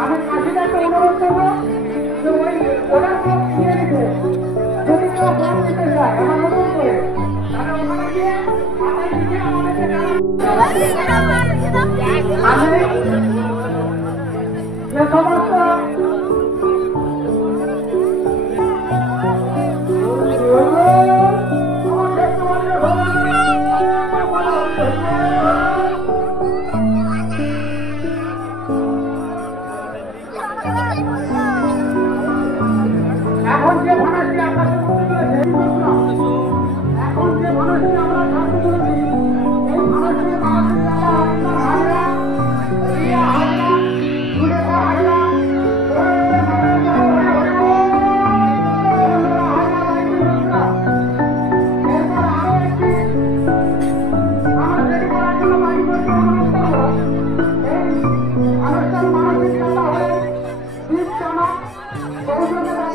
আমি কাশিটা একটা অনুরোধ করবো যে ওই ওটা সব নিয়ে নিতে যদি কেউ ফোন দিতে চায় আমার নতুন করে তাহলে ওখানে গিয়ে মাথায় লিখে আমাদেরকে আমি যে সমস্ত এখন যে মানুষটি আকাশে উঠতে চলেছে এখন যে মানুষটি আমরা শান্তি করেছি এই মানুষটি মানুষের মানসিক হয়ে